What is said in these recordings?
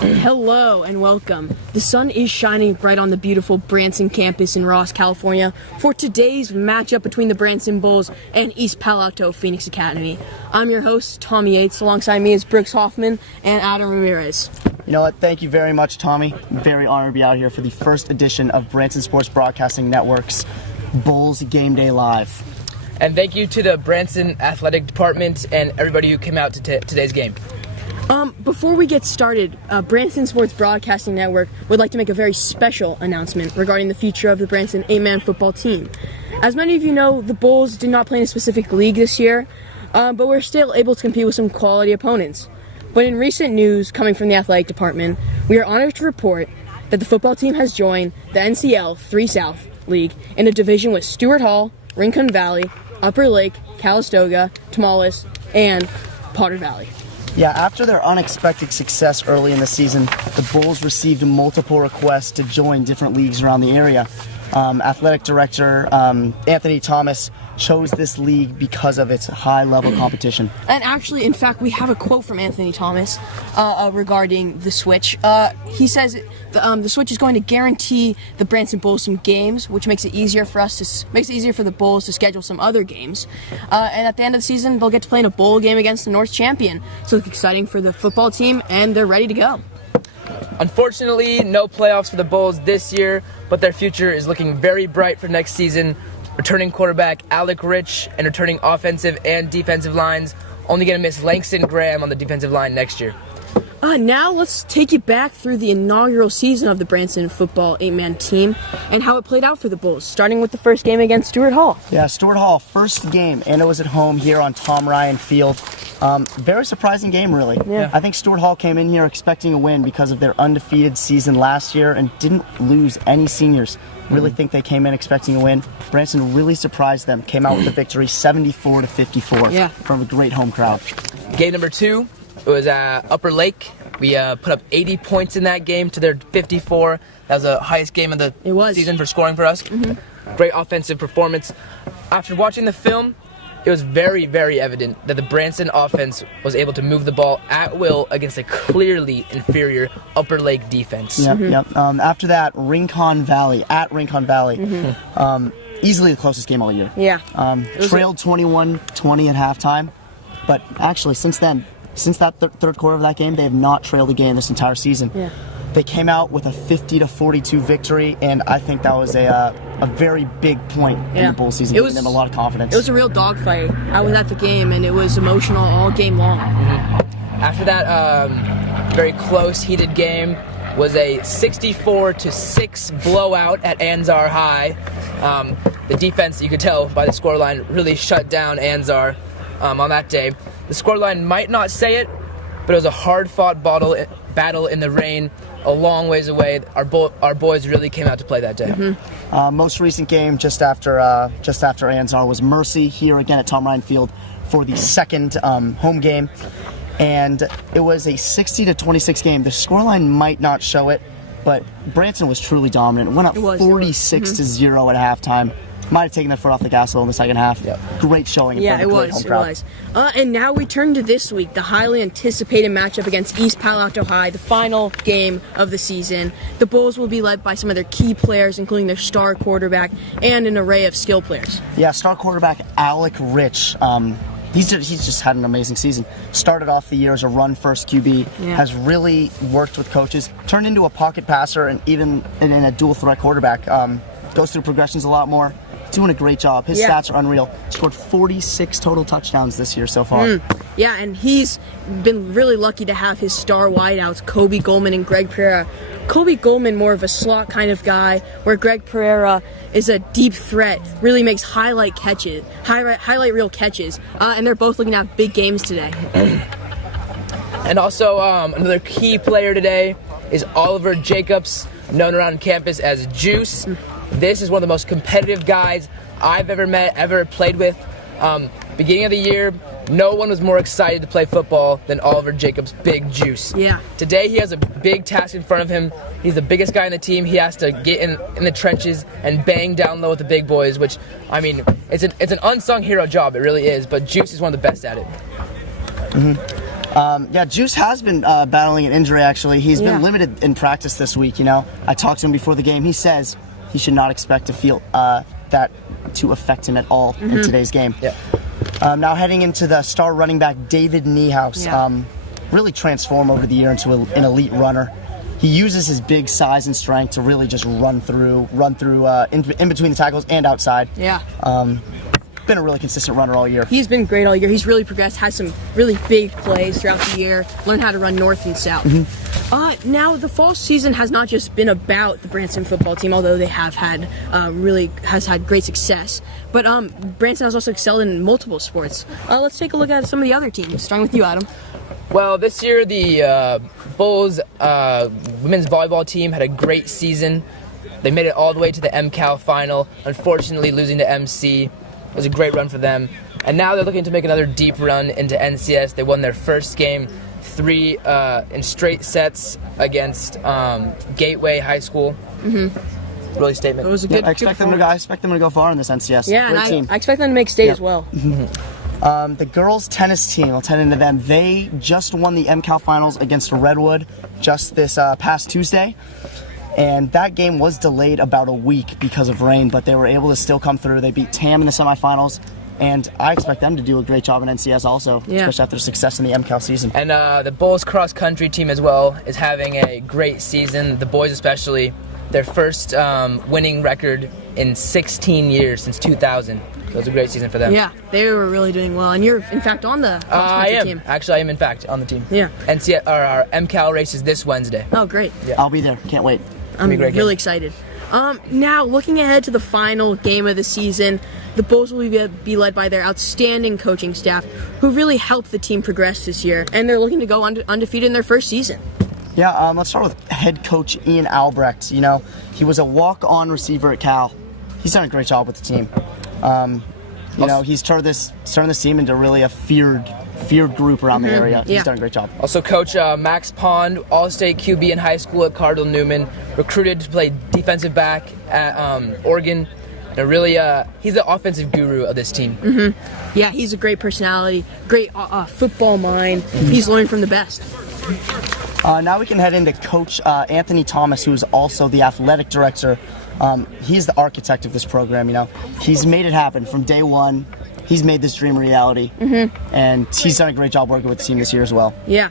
Hello and welcome. The sun is shining bright on the beautiful Branson campus in Ross, California for today's matchup between the Branson Bulls and East Palo Alto Phoenix Academy. I'm your host, Tommy Yates. Alongside me is Brooks Hoffman and Adam Ramirez. You know what? Thank you very much, Tommy. I'm very honored to be out here for the first edition of Branson Sports Broadcasting Network's Bulls Game Day Live. And thank you to the Branson Athletic Department and everybody who came out to today's game. Before we get started, Branson Sports Broadcasting Network would like to make a very special announcement regarding the future of the Branson 8-man football team. As many of you know, the Bulls did not play in a specific league this year, but we're still able to compete with some quality opponents. But in recent news coming from the athletic department, we are honored to report that the football team has joined the NCL 3 South League in a division with Stewart Hall, Rincon Valley, Upper Lake, Calistoga, Tomales, and Potter Valley. Yeah, after their unexpected success early in the season, the Bulls received multiple requests to join different leagues around the area. Athletic director Anthony Thomas chose this league because of its high-level competition. And actually, in fact, we have a quote from Anthony Thomas regarding the switch. He says the switch is going to guarantee the Branson Bulls some games, which makes it easier for the Bulls to schedule some other games. And at the end of the season, they'll get to play in a bowl game against the North champion. So it's exciting for the football team, and they're ready to go. Unfortunately, no playoffs for the Bulls this year, but their future is looking very bright for next season. Returning quarterback Alec Rich and returning offensive and defensive lines. Only going to miss Langston Graham on the defensive line next year. Now let's take you back through the inaugural season of the Branson football 8-man team and how it played out for the Bulls, starting with the first game against Stewart Hall. Yeah, Stewart Hall, first game, and it was at home here on Tom Ryan Field. Very surprising game, really. Yeah. I think Stewart Hall came in here expecting a win because of their undefeated season last year and didn't lose any seniors. Really think they came in expecting a win. Branson really surprised them. Came out with a victory, 74-54, from a great home crowd. Game number 2, it was Upper Lake. We put up 80 points in that game to their 54. That was the highest game of the season for scoring for us. Mm-hmm. Great offensive performance. After watching the film, it was very, very evident that the Branson offense was able to move the ball at will against a clearly inferior Upper Lake defense. Yep. After that, Rincon Valley, easily the closest game all year. Yeah. Trailed 21-20 at halftime, but actually since then, since that third quarter of that game, they have not trailed a game this entire season. Yeah. They came out with a 50-42 victory, and I think that was a very big point in the Bulls season, giving them a lot of confidence. It was a real dogfight. I was at the game, and it was emotional all game long. Mm-hmm. After that very close, heated game was a 64-6 blowout at Anzar High. The defense, you could tell by the scoreline, really shut down Anzar on that day. The scoreline might not say it, but it was a hard-fought battle in the rain a long ways away. Our boys really came out to play that day. Mm-hmm. Most recent game just after Anzar was Mercy here again at Tom Ryan Field for the second home game, and it was a 60-26 game. The scoreline might not show it, but Branson was truly dominant. It went up 46-0 at halftime. Might have taken their foot off the gas a little in the second half. Yep. Great showing in front of the great home crowd. It was. And now we turn to this week, the highly anticipated matchup against East Palo Alto High, the final game of the season. The Bulls will be led by some of their key players, including their star quarterback and an array of skill players. Yeah, star quarterback Alec Rich. He's just had an amazing season. Started off the year as a run-first QB, has really worked with coaches, turned into a pocket passer, and even in a dual-threat quarterback. Goes through progressions a lot more. Doing a great job. His stats are unreal. Scored 46 total touchdowns this year so far. Yeah, and he's been really lucky to have his star wideouts, Kobe Goldman and Greg Pereira. Kobe Goldman, more of a slot kind of guy, where Greg Pereira is a deep threat, really makes highlight reel catches, and they're both looking to have big games today. And also, another key player today is Oliver Jacobs, known around campus as Juice. This is one of the most competitive guys I've ever met, ever played with. Beginning of the year, no one was more excited to play football than Oliver Jacobs' Big Juice. Yeah. Today he has a big task in front of him. He's the biggest guy in the team. He has to get in the trenches and bang down low with the big boys, which, I mean, it's an unsung hero job. It really is, but Juice is one of the best at it. Yeah, Juice has been battling an injury, actually. He's Yeah. been limited in practice this week, you know. I talked to him before the game. He says he should not expect to feel that to affect him at all in today's game. Yeah. Now heading into the star running back, David Niehaus. Yeah. Really transformed over the year into an elite runner. He uses his big size and strength to really just run through in between the tackles and outside. Yeah. Been a really consistent runner all year. He's been great all year. He's really progressed, has some really big plays throughout the year, learned how to run north and south. Now, the fall season has not just been about the Branson football team, although they have had has had great success. But Branson has also excelled in multiple sports. Let's take a look at some of the other teams, starting with you, Adam. Well, this year the Bulls women's volleyball team had a great season. They made it all the way to the MCAL final, unfortunately losing to MC. It was a great run for them. And now they're looking to make another deep run into NCS. They won their first game 3 in straight sets against Gateway High School. Really statement. It was a good. I expect them to go far in this NCS. Yeah, Great and team. I expect them to make state as well. The girls tennis team, I'll tell into them. They just won the MCAL finals against Redwood just this past Tuesday. And that game was delayed about a week because of rain, but they were able to still come through. They beat TAM in the semifinals, and I expect them to do a great job in NCS also, especially after success in the MCAL season. And the Bulls cross country team as well is having a great season. The boys especially, their first winning record in 16 years since 2000. So it was a great season for them. Yeah, they were really doing well, and you're in fact on the cross I country am. team. Actually, I am in fact on the team. Yeah. NCS, our MCAL race is this Wednesday. Oh, great. I'll be there. Can't wait. I'm be a great really game. excited. Now, looking ahead to the final game of the season, the Bulls will be led by their outstanding coaching staff, who really helped the team progress this year, and they're looking to go undefeated in their first season. Yeah, let's start with head coach Ian Albrecht. You know, he was a walk-on receiver at Cal. He's done a great job with the team. You know, he's turned this team into really a feared group around the area. He's done a great job. Also, Coach Max Pond, All-State QB in high school at Cardinal Newman, recruited to play defensive back at Oregon. And really, he's the offensive guru of this team. Yeah, he's a great personality, great football mind. He's learned from the best. Now we can head into Coach Anthony Thomas, who is also the athletic director. He's the architect of this program, you know. He's made it happen from day one. He's made this dream a reality. And he's done a great job working with the team this year as well. Yeah.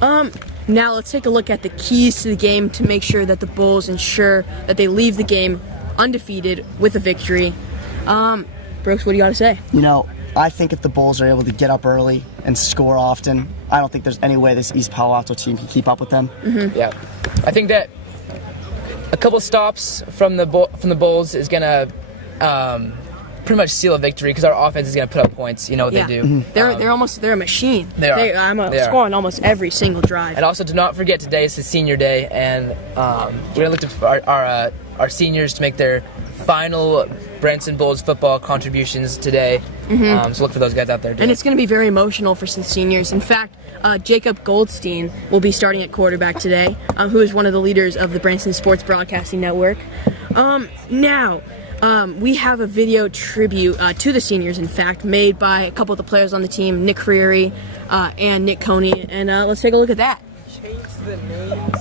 Now let's take a look at the keys to the game to make sure that the Bulls ensure that they leave the game undefeated with a victory. Brooks, what do you got to say? You know, I think if the Bulls are able to get up early and score often, I don't think there's any way this East Palo Alto team can keep up with them. Yeah, I think that a couple stops from the Bulls is gonna pretty much seal a victory because our offense is gonna put up points. You know what they do. They're a machine. They are. I'm scoring almost every single drive. And also, to not forget, today is the senior day, and we're gonna look to our seniors to make their final Branson Bulls football contributions today. So look for those guys out there. And it's going to be very emotional for the seniors. In fact, Jacob Goldstein will be starting at quarterback today, who is one of the leaders of the Branson Sports Broadcasting Network. Now, we have a video tribute to the seniors, in fact, made by a couple of the players on the team, Nick Creary and Nick Coney. And let's take a look at that. Change the name